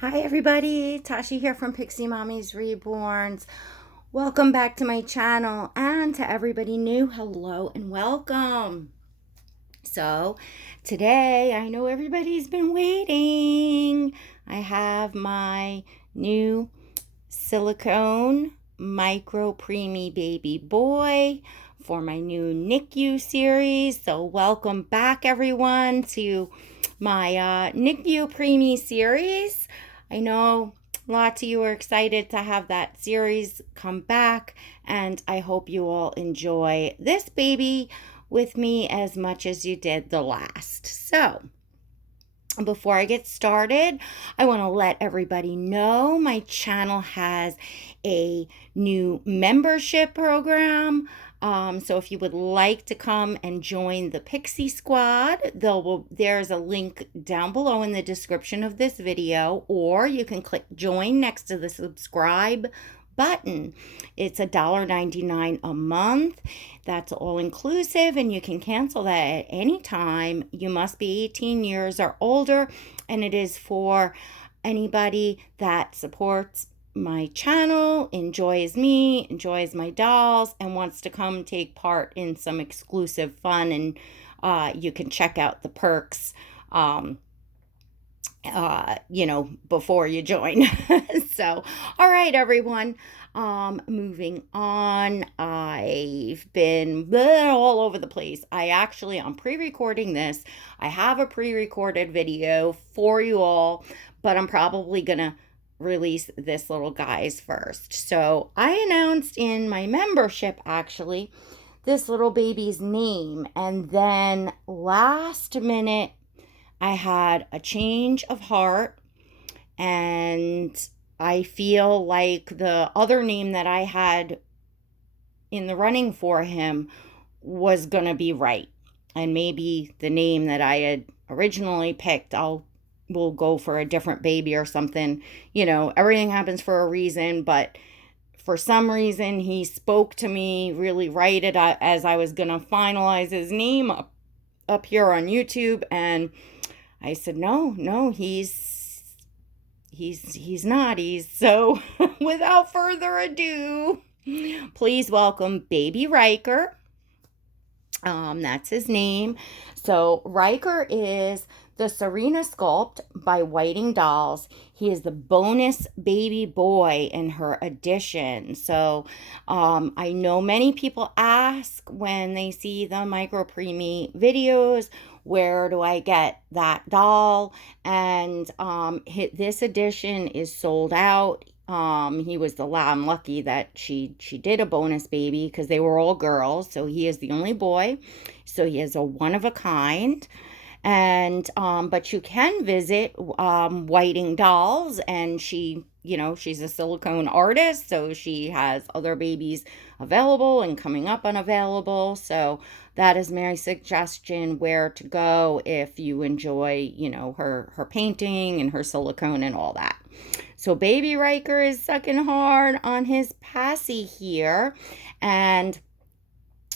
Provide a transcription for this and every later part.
Hi everybody, Tashi here from Pixie Mommy's Reborns. Welcome back to my channel, and to everybody new, hello and welcome. So today, I know everybody's been waiting. I have my new silicone micro preemie baby boy for my new NICU series. So welcome back everyone to my NICU preemie series. I know lots of you are excited to have that series come back, and I hope you all enjoy this baby with me as much as you did the last. So, before I get started, I want to let everybody know my channel has a new membership program. So if you would like to come and join the Pixie Squad, there's a link down below in the description of this video, or you can click join next to the subscribe button. It's $1.99 a month. That's all inclusive, and you can cancel that at any time. You must be 18 years or older, and it is for anybody that supports my channel, enjoys me, enjoys my dolls, and wants to come take part in some exclusive fun. And you can check out the perks before you join. So, all right, everyone. Moving on. I've been all over the place. I'm pre-recording this. I have a pre-recorded video for you all, but I'm probably gonna release this little guy's first. So I announced in my membership, actually, this little baby's name, and then last minute I had a change of heart, and I feel like the other name that I had in the running for him was going to be right. And maybe the name that I had originally picked, we'll go for a different baby or something. You know, everything happens for a reason, but for some reason he spoke to me really right as I was going to finalize his name up here on YouTube, and I said, no, he's not. So without further ado, please welcome baby Ryker. That's his name. So Ryker is the Serena sculpt by Whitting Dolls. He is the bonus baby boy in her edition. So I know many people ask when they see the micro preemie videos, where do I get that doll? And this edition is sold out. I'm lucky that she did a bonus baby, because they were all girls. So he is the only boy. So he is a one of a kind. And but you can visit Whiting Dolls, and she's a silicone artist, so she has other babies available and coming up unavailable. So that is my suggestion, where to go if you enjoy, her painting and her silicone and all that. So baby Ryker is sucking hard on his passy here, and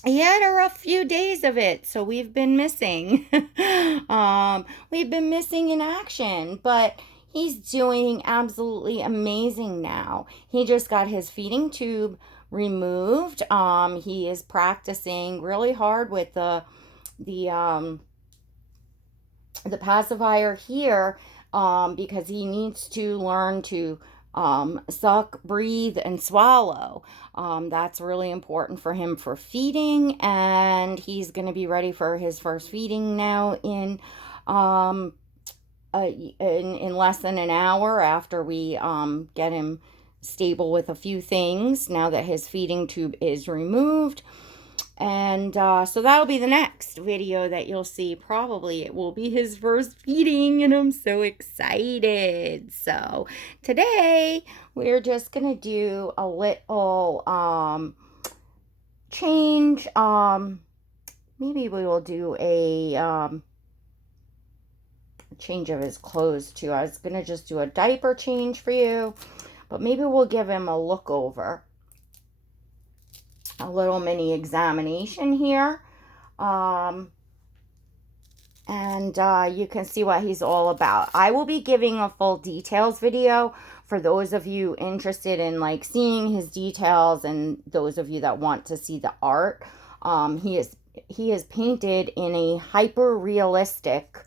he had a rough few days of it, so we've been missing. We've been missing in action, but he's doing absolutely amazing now. He just got his feeding tube removed. He is practicing really hard with the pacifier here, because he needs to learn to suck, breathe, and swallow. That's really important for him for feeding, and he's going to be ready for his first feeding now in less than an hour, after we get him stable with a few things, now that his feeding tube is removed. And so that'll be the next video that you'll see. Probably it will be his first feeding, and I'm so excited. So today we're just gonna do a little change. Maybe we will do a change of his clothes too. I was gonna just do a diaper change for you, but maybe we'll give him a look over. A little mini examination here. and you can see what he's all about. I will be giving a full details video for those of you interested in like seeing his details, and those of you that want to see the art. He is painted in a hyper realistic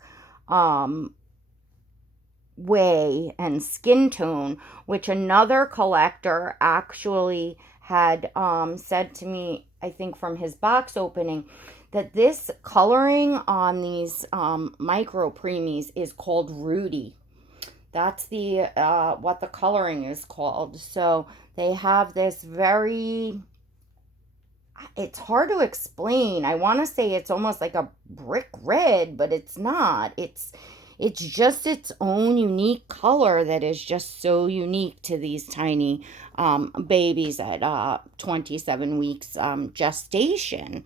way and skin tone, which another collector actually had said to me, I think from his box opening, that this coloring on these micro preemies is called Rudy. That's the what the coloring is called. So they have this very, it's hard to explain. I want to say it's almost like a brick red, but it's not. It's just its own unique color that is just so unique to these tiny babies at 27 weeks gestation.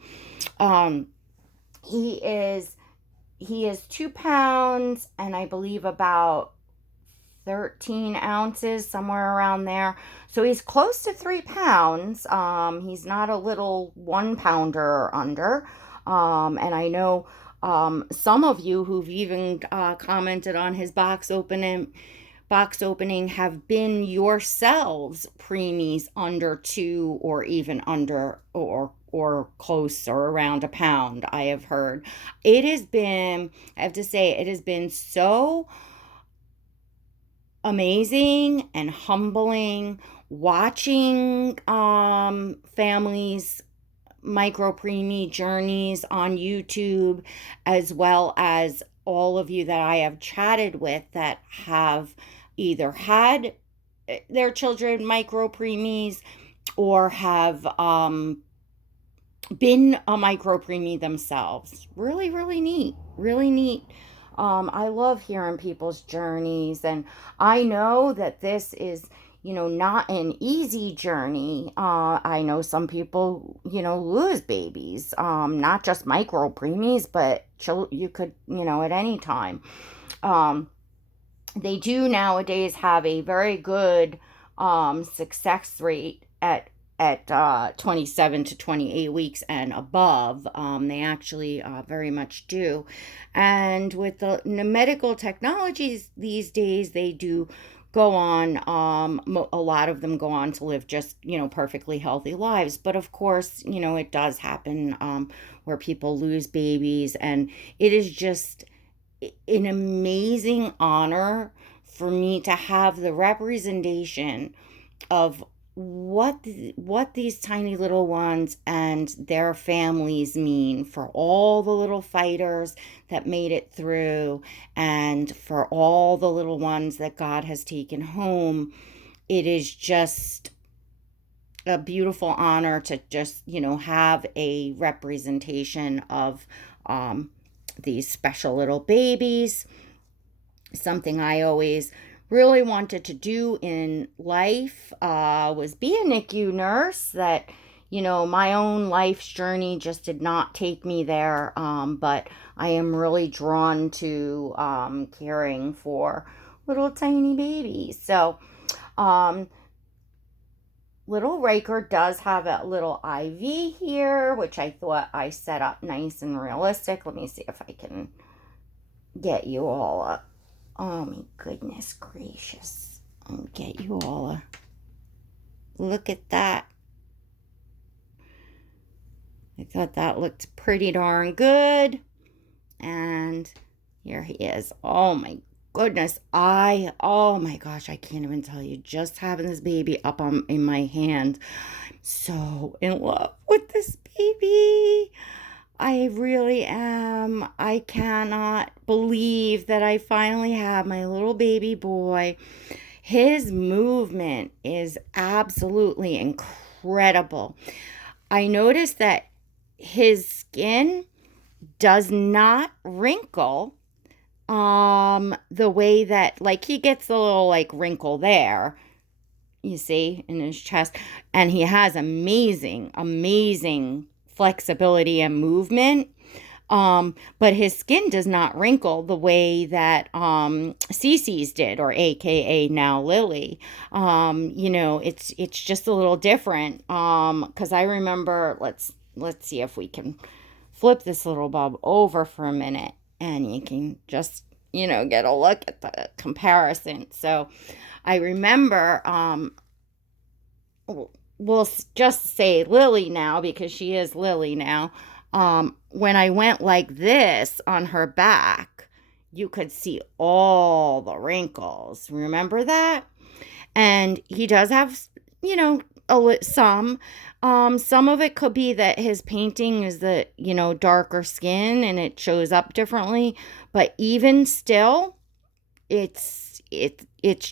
Um, he is 2 pounds and I believe about 13 ounces, somewhere around there. So he's close to 3 pounds. He's not a little 1 pounder or under. And I know some of you who've even commented on his box opening have been yourselves preemies under 2 or even under or close or around a pound. I have heard. It has been, I have to say, it has been so amazing and humbling watching families micro preemie journeys on YouTube, as well as all of you that I have chatted with that have either had their children micro preemies or have been a micro preemie themselves. Really, really neat. Really neat. I love hearing people's journeys, and I know that this is, not an easy journey. I know some people, lose babies, not just micro preemies, but you could, at any time. They do nowadays have a very good success rate at 27 to 28 weeks and above. They actually very much do. And with the medical technologies these days, they do go on, a lot of them go on to live just, perfectly healthy lives. But of course, it does happen where people lose babies. And it is just an amazing honor for me to have the representation of what these tiny little ones and their families mean for all the little fighters that made it through, and for all the little ones that God has taken home. It is just a beautiful honor to just, have a representation of these special little babies. Something I always really wanted to do in life was be a NICU nurse. That, my own life's journey just did not take me there, but I am really drawn to caring for little tiny babies. So little Ryker does have a little IV here, which I thought I set up nice and realistic. Let me see if I can get you all up. Oh my goodness gracious. I'll get you all a look at that. I thought that looked pretty darn good. And here he is. Oh my goodness. Oh my gosh, I can't even tell you. Just having this baby up in my hand. I'm so in love with this baby. I really am. I cannot believe that I finally have my little baby boy. His movement is absolutely incredible. I noticed that his skin does not wrinkle the way that, like, he gets a little like wrinkle there, you see, in his chest, and he has amazing flexibility and movement, but his skin does not wrinkle the way that Cece's did, or AKA now Lily. It's just a little different, because I remember, let's see if we can flip this little bub over for a minute. and you can just, get a look at the comparison. So I remember, we'll just say Lily now because she is Lily now. When I went like this on her back, you could see all the wrinkles. Remember that? And he does have, some. Some of it could be that his painting is the, darker skin and it shows up differently. But even still, it's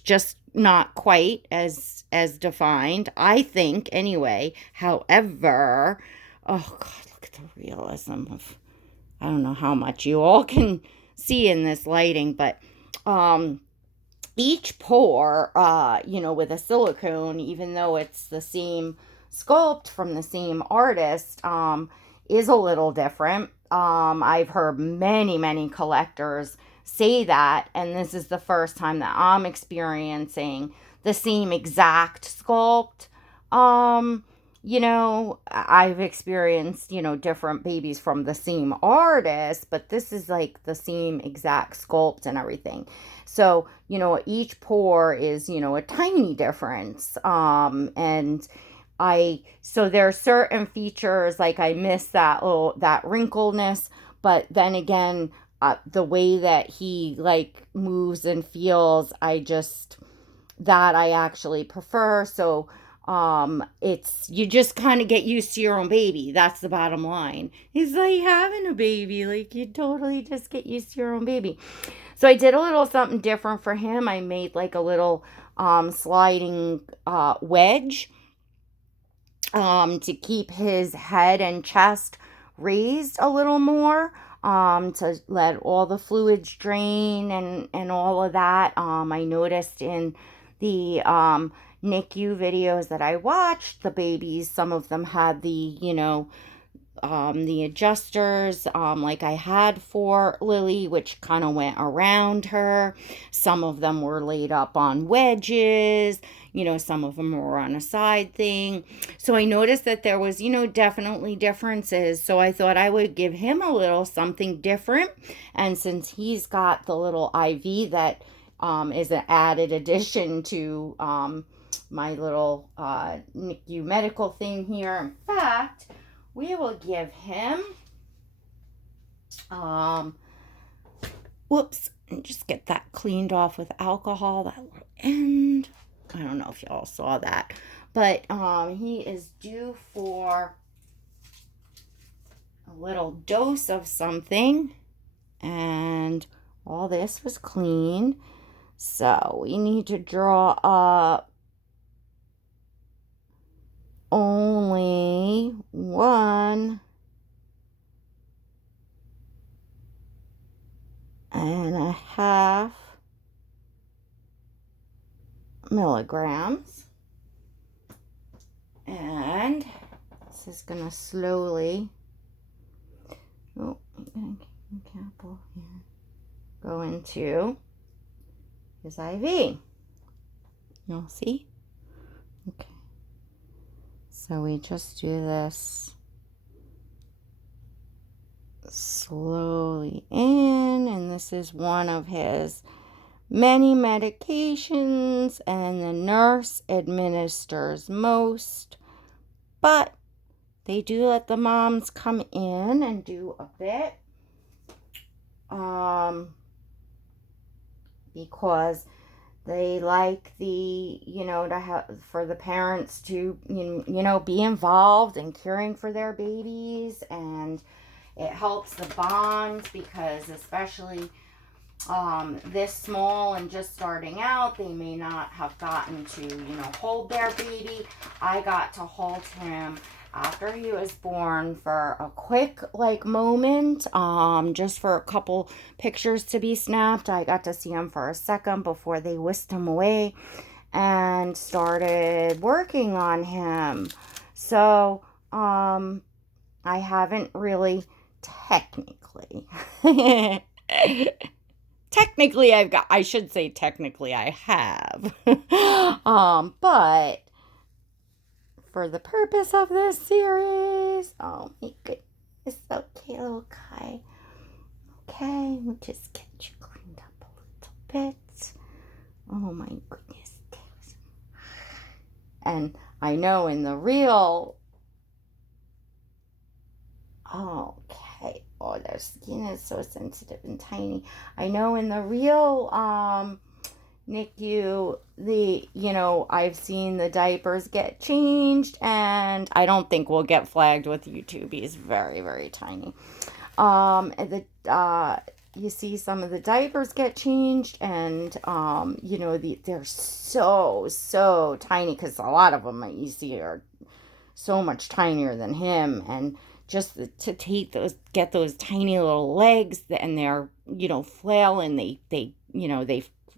just not quite as defined, I think, anyway. However, oh God, look at the realism of, I don't know how much you all can see in this lighting, but each pore, with a silicone, even though it's the same sculpt from the same artist, is a little different. I've heard many collectors say that, and this is the first time that I'm experiencing the same exact sculpt. I've experienced, different babies from the same artist, but this is like the same exact sculpt and everything. So, each pore is, a tiny difference. So there are certain features, like I miss that wrinkleness, but then again, the way that he like moves and feels, I actually prefer. So it's, you just kind of get used to your own baby. That's the bottom line. It's like having a baby. Like, you totally just get used to your own baby. So I did a little something different for him. I made like a little sliding wedge to keep his head and chest raised a little more, to let all the fluids drain and all of that. I noticed in the NICU videos that I watched, the babies, some of them had the adjusters, like I had for Lily, which kind of went around her. Some of them were laid up on wedges, some of them were on a side thing. So I noticed that there was, definitely differences. So I thought I would give him a little something different. And since he's got the little IV that is an added addition to my little NICU medical thing here. In fact, we will give him, whoops, and just get that cleaned off with alcohol, that little end. I don't know if y'all saw that, but he is due for a little dose of something, and all this was clean. So we need to draw up only 1.5 milligrams. And this is going to slowly, careful here, go into his IV. You'll see? Okay. So we just do this slowly in, and this is one of his many medications, and the nurse administers most, but they do let the moms come in and do a bit, because they like the, to have, for the parents to, be involved in caring for their babies, and it helps the bond, because especially this small and just starting out, they may not have gotten to, hold their baby. I got to hold him after he was born for a quick moment, just for a couple pictures to be snapped. I got to see him for a second before they whisked him away and started working on him. So I haven't really technically I should say technically I have but for the purpose of this series, oh my goodness, okay, little guy. Okay, we'll just get you cleaned up a little bit. Oh my goodness. And I know in the real, okay, oh, their skin is so sensitive and tiny. I know in the real NICU, I've seen the diapers get changed, and I don't think we'll get flagged with YouTube. He's very, very tiny. You see some of the diapers get changed, and they're so tiny, because a lot of them that you see are so much tinier than him, and just to get those tiny little legs, and they're flailing, they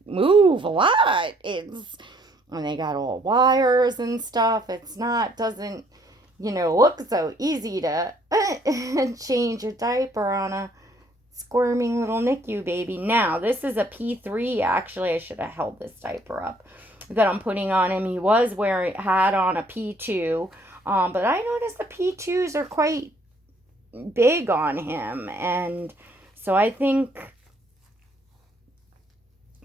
move a lot. And they got all wires and stuff. Doesn't look so easy to change a diaper on a squirming little NICU baby. Now, this is a P3. Actually, I should have held this diaper up that I'm putting on him. He had on a P2, but I noticed the P2s are quite big on him, and so I think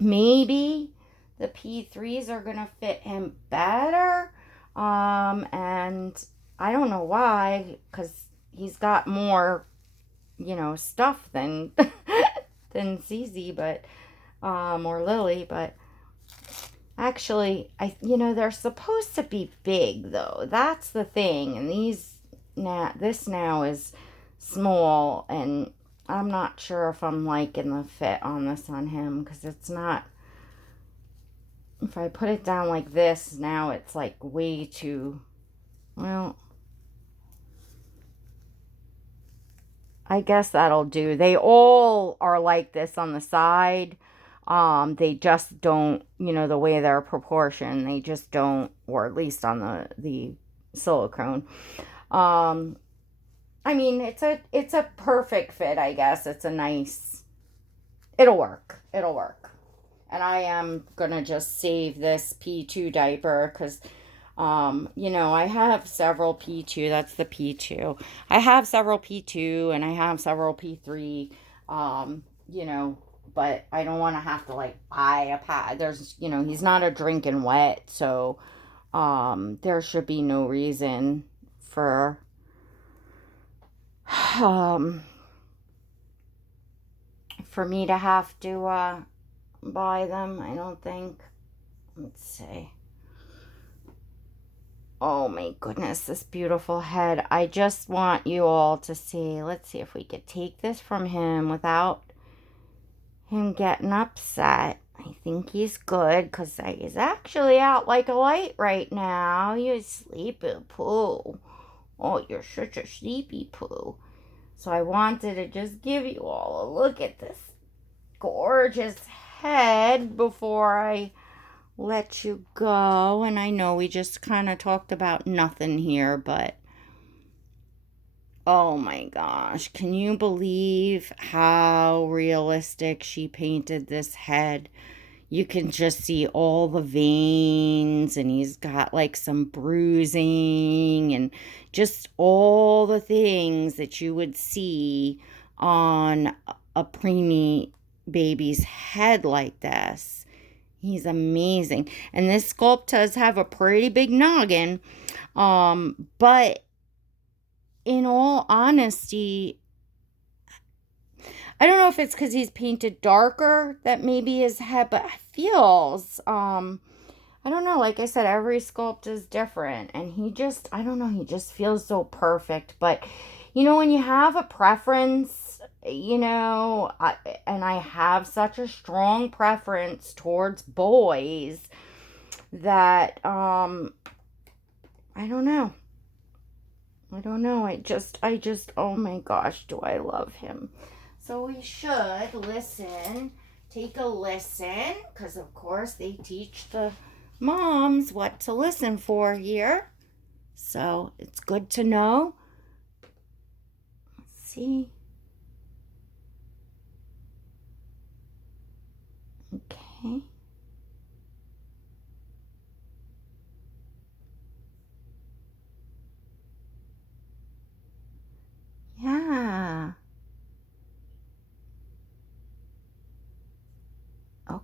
maybe the P3s are gonna fit him better, and I don't know why, because he's got more stuff than than Zizi, but or Lily. But actually, they're supposed to be big, though. That's the thing. And this now is small, and I'm not sure if I'm liking the fit on this on him, because it's not. If I put it down like this, now it's like way too, well, I guess that'll do. They all are like this on the side. They just don't, the way they're proportioned, they just don't, or at least on the silicone. I mean, it's a perfect fit, I guess. It'll work. And I am gonna just save this P2 diaper, because I have several P2. That's the P2. I have several P2, and I have several P3. But I don't want to have to buy a pad. He's not a drinking wet, so there should be no reason for me to have to buy them, I don't think. Let's see. Oh my goodness, this beautiful head. I just want you all to see. Let's see if we could take this from him without him getting upset. I think he's good, because he's actually out like a light right now. You sleepy poo. Oh, you're such a sleepy poo. So I wanted to just give you all a look at this gorgeous head before I let you go. And I know we just kind of talked about nothing here, but oh my gosh, can you believe how realistic she painted this head? You can just see all the veins, and he's got some bruising, and just all the things that you would see on a preemie baby's head like this. He's amazing. And this sculpt does have a pretty big noggin, but in all honesty, I don't know if it's because he's painted darker that maybe his head, but it feels, I don't know, like I said, every sculpt is different, and I don't know, he just feels so perfect. But, when you have a preference, and I have such a strong preference towards boys that, I don't know. I just, oh my gosh, do I love him. So we should take a listen, because of course they teach the moms what to listen for here. So it's good to know. Let's see. Okay. Yeah.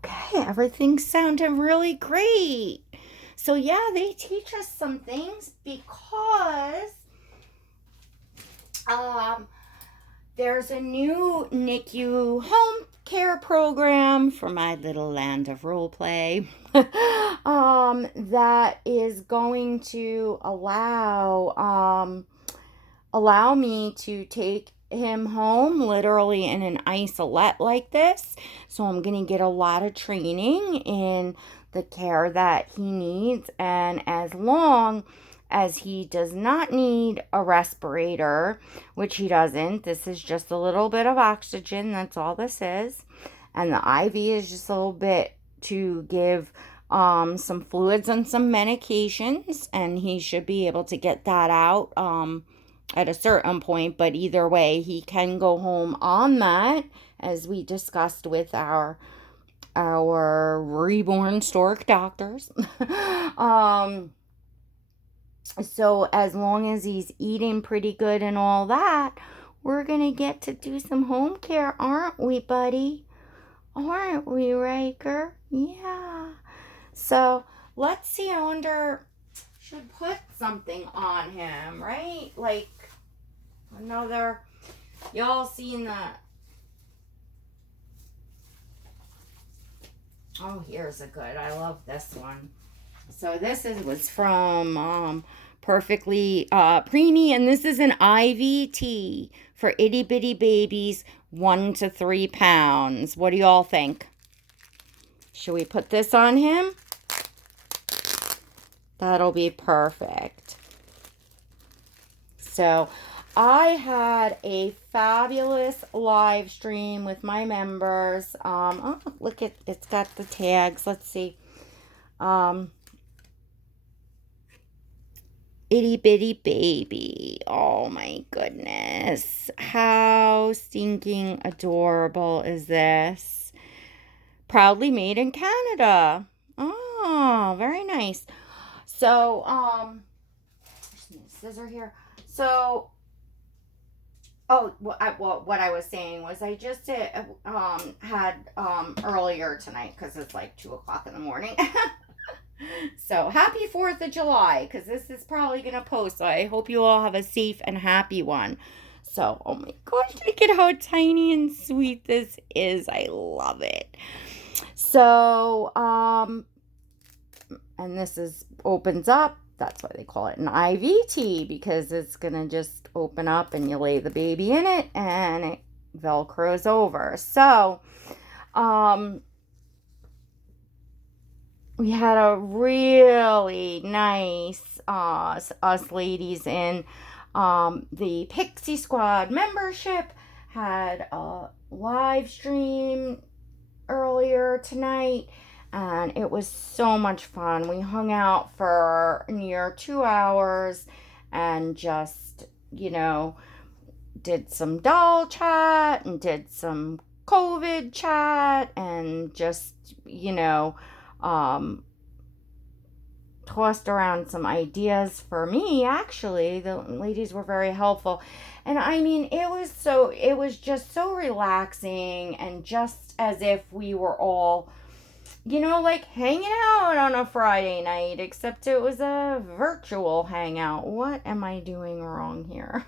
Okay, everything's sounding really great. So yeah, they teach us some things because there's a new NICU home care program for my little land of role play that is going to allow me to take him home literally in an isolette like this. So I'm going to get a lot of training in the care that he needs, and as long as he does not need a respirator, which he doesn't. This is just a little bit of oxygen. That's all this is. And the IV is just a little bit to give some fluids and some medications. And he should be able to get that out at a certain point. But either way, he can go home on that, as we discussed with our reborn stork doctors. So as long as he's eating pretty good and all that, we're going to get to do some home care, aren't we, buddy? Aren't we, Ryker? Yeah. So let's see. I wonder, should put something on him, right? Like another, y'all seen that? Oh, here's a good. I love this one. So this was from Perfectly Preemie, and this is an IVT for itty bitty babies 1 to 3 pounds. What do y'all think? Should we put this on him? That'll be perfect. So I had a fabulous live stream with my members. Oh, look at, it's got the tags. Let's see. Itty bitty baby. Oh my goodness. How stinking adorable is this? Proudly made in Canada. Oh, very nice. So, scissor here. So, what I was saying was I just had earlier tonight, because it's like 2 o'clock in the morning. So happy 4th of July, because this is probably going to post. So I hope you all have a safe and happy one. So, oh my gosh, look at how tiny and sweet this is. I love it. So, and this opens up. That's why they call it an IVT, because it's going to just open up and you lay the baby in it and it Velcros over. So, we had a really nice, us ladies in the Pixie Squad membership had a live stream earlier tonight, and it was so much fun. We hung out for near 2 hours and just, did some doll chat and did some COVID chat and just, tossed around some ideas for me. Actually, the ladies were very helpful, and I mean, it was just so relaxing, and just as if we were all, like hanging out on a Friday night, except it was a virtual hangout. What am I doing wrong here?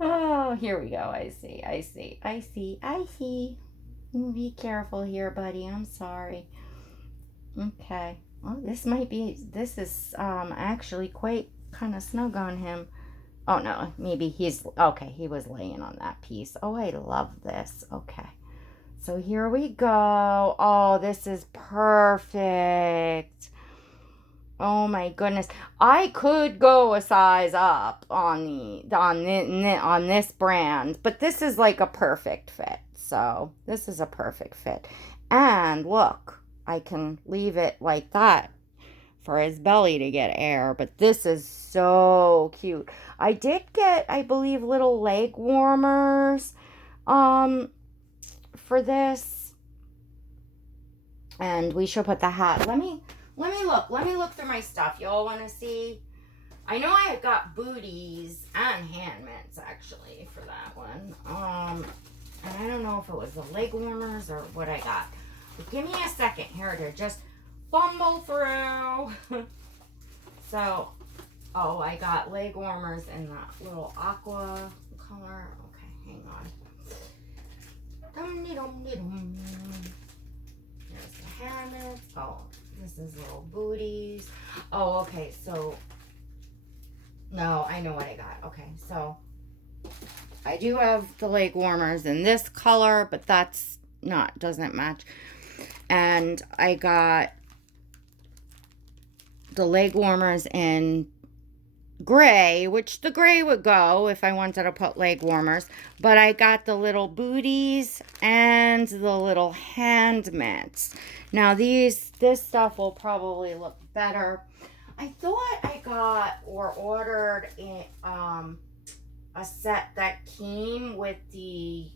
Oh, here we go. I see. Be careful here, buddy. I'm sorry. Okay. Well, this is actually quite kind of snug on him. Oh, no. Maybe okay, he was laying on that piece. Oh, I love this. Okay. So here we go. Oh, this is perfect. Oh my goodness. I could go a size up on this brand, but this is like a perfect fit. So this is a perfect fit. And look, I can leave it like that for his belly to get air, but this is so cute. I did get, I believe, little leg warmers for this. And we should put the hat. Let me look through my stuff. Y'all want to see? I know I got booties and hand mitts actually for that one. And I don't know if it was the leg warmers or what I got. But give me a second here to just fumble through. So, oh, I got leg warmers in that little aqua color. Okay, hang on. There's the hammocks. Oh, this is little booties. Oh, okay, so, no, I know what I got. Okay, so, I do have the leg warmers in this color, but that's not, doesn't match. And I got the leg warmers in gray, which the gray would go if I wanted to put leg warmers. But I got the little booties and the little hand mitts. Now this stuff will probably look better. I thought I got or ordered a set that came with the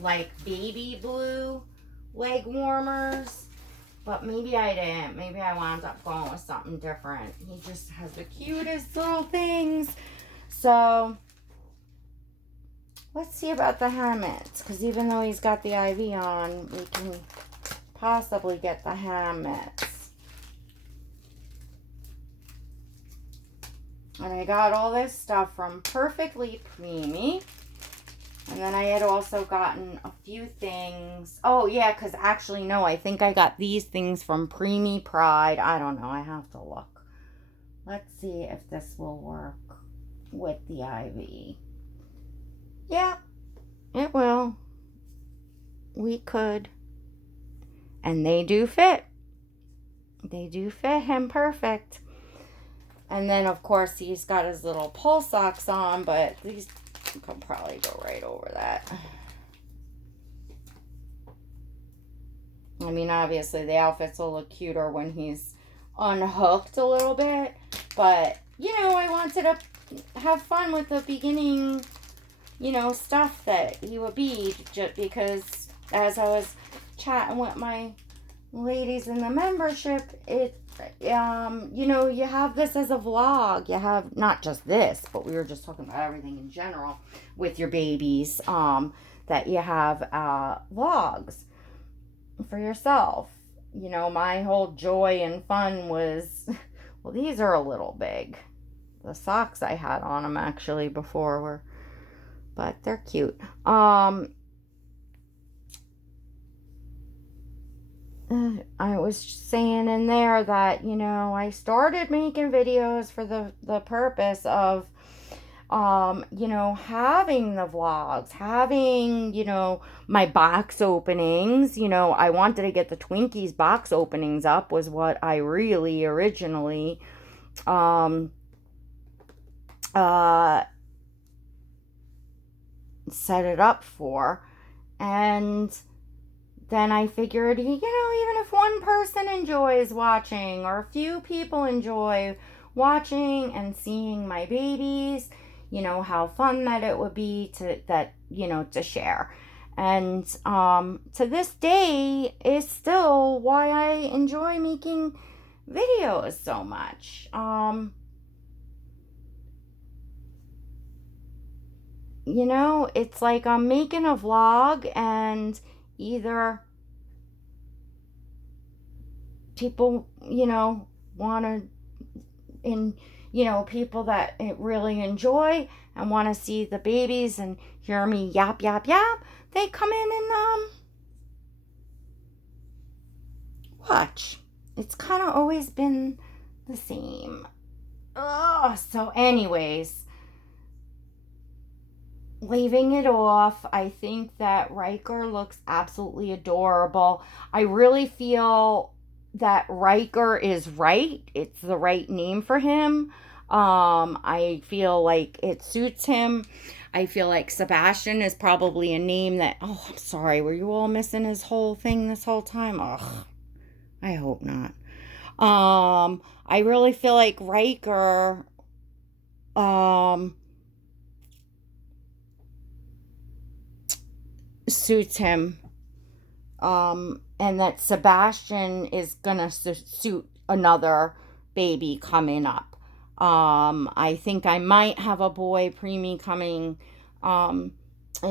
like baby blue leg warmers, but maybe I didn't. Maybe I wound up going with something different. He just has the cutest little things. So let's see about the hammocks, because even though he's got the IV on, we can possibly get the hammocks. And I got all this stuff from Perfectly Preemie. And then I had also gotten a few things. Oh, yeah, because actually, no, I think I got these things from Preemie Pride. I don't know. I have to look. Let's see if this will work with the IV. Yeah, it will. We could. And they do fit. They do fit him perfect. And then, of course, he's got his little pull socks on, but these can probably go right over that. I mean, obviously, the outfits will look cuter when he's unhooked a little bit. But, you know, I wanted to have fun with the beginning, you know, stuff that he would be. Just because as I was chatting with my ladies in the membership, you know, you have this as a vlog. You have not just this, but we were just talking about everything in general with your babies, that you have vlogs for yourself. You know, my whole joy and fun was, well, these are a little big. The socks I had on them actually before were, but they're cute. I was saying in there that, you know, I started making videos for the purpose of, you know, having the vlogs, having, you know, my box openings. You know, I wanted to get the Twinkies box openings up was what I really originally, set it up for. And then I figured, you know, even if one person enjoys watching or a few people enjoy watching and seeing my babies, you know, how fun that it would be to share. And to this day is still why I enjoy making videos so much. You know, it's like I'm making a vlog and either people, you know, want to, you know, people that really enjoy and want to see the babies and hear me yap, yap, yap, they come in and watch. It's kind of always been the same. So anyways, leaving it off, I think that Ryker looks absolutely adorable. I really feel that Ryker is right. It's the right name for him. I feel like it suits him. I feel like Sebastian is probably a name that, oh, I'm sorry, were you all missing his whole thing this whole time? Ugh, I hope not. I really feel like Ryker, suits him, and that Sebastian is gonna suit another baby coming up. I think I might have a boy preemie coming in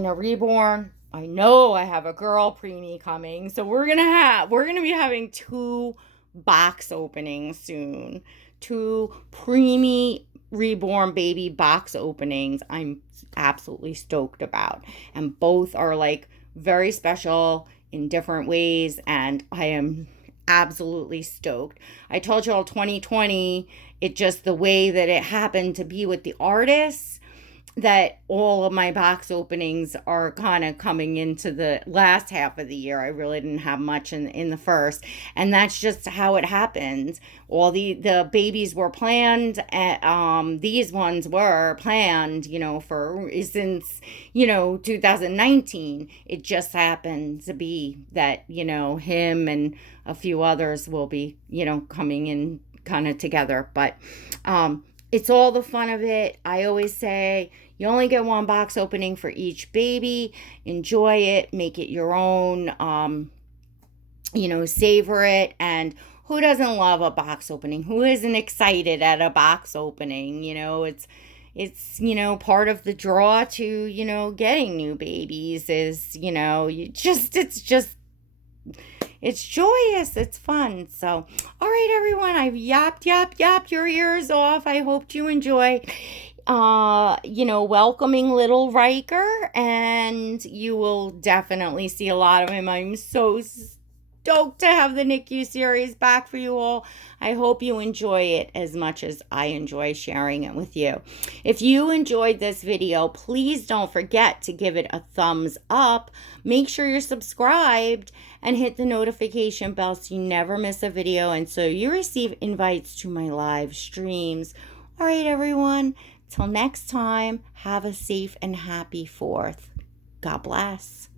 a reborn, I know I have a girl preemie coming, so we're gonna be having 2 box openings soon. 2 preemie reborn baby box openings I'm absolutely stoked about. And both are like very special in different ways, and I am absolutely stoked. I told y'all 2020, it just the way that it happened to be with the artists, that all of my box openings are kind of coming into the last half of the year. I really didn't have much in the first, and that's just how it happened. All the babies were planned, and these ones were planned, for since 2019. It just happened to be that him and a few others will be coming in kind of together, but it's all the fun of it. I always say you only get 1 box opening for each baby. Enjoy it, make it your own, savor it. And who doesn't love a box opening? Who isn't excited at a box opening? It's part of the draw to, getting new babies is, it's joyous. It's fun. So, all right, everyone, I've yapped your ears off. I hope you enjoy, welcoming little Ryker, and you will definitely see a lot of him. I'm so stoked to have the NICU series back for you all. I hope you enjoy it as much as I enjoy sharing it with you. If you enjoyed this video, please don't forget to give it a thumbs up. Make sure you're subscribed and hit the notification bell so you never miss a video and so you receive invites to my live streams. All right, everyone. Till next time, have a safe and happy 4th. God bless.